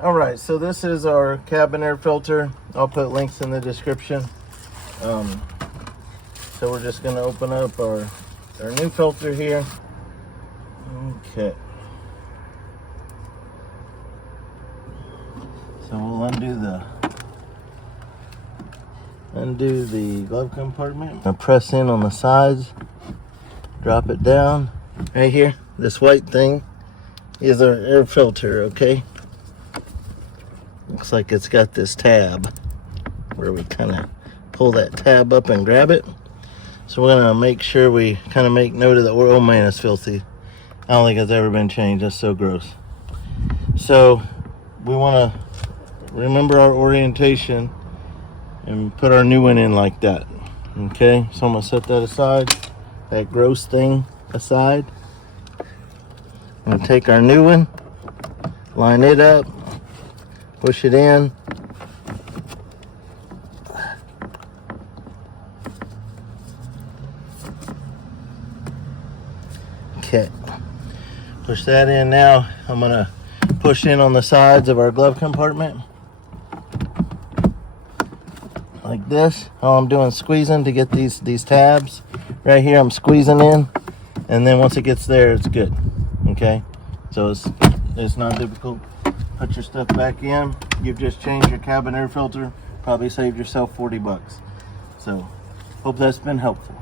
All right, so this is our cabin air filter. I'll put links in the description. So we're just gonna open up our new filter here. Okay. So we'll undo the glove compartment. I'll press in on the sides, drop it down. Right here, this white thing is our air filter, okay? Looks like it's got this tab where we kind of pull that tab up and grab it. So we're gonna make sure we kind of make note of the oil. Oh man, it's filthy. I don't think it's ever been changed. That's so gross. So we want to remember our orientation and put our new one in like that. Okay, so I'm gonna set that aside, that gross thing aside. I'm gonna take our new one, line it up, push it in. Okay, push that in now. I'm gonna push in on the sides of our glove compartment like this. All I'm doing is squeezing to get these tabs right here. I'm squeezing in, and then once it gets there, it's good. Okay, so it's not difficult. Put your stuff back in. You've just changed your cabin air filter. Probably saved yourself $40. So hope that's been helpful.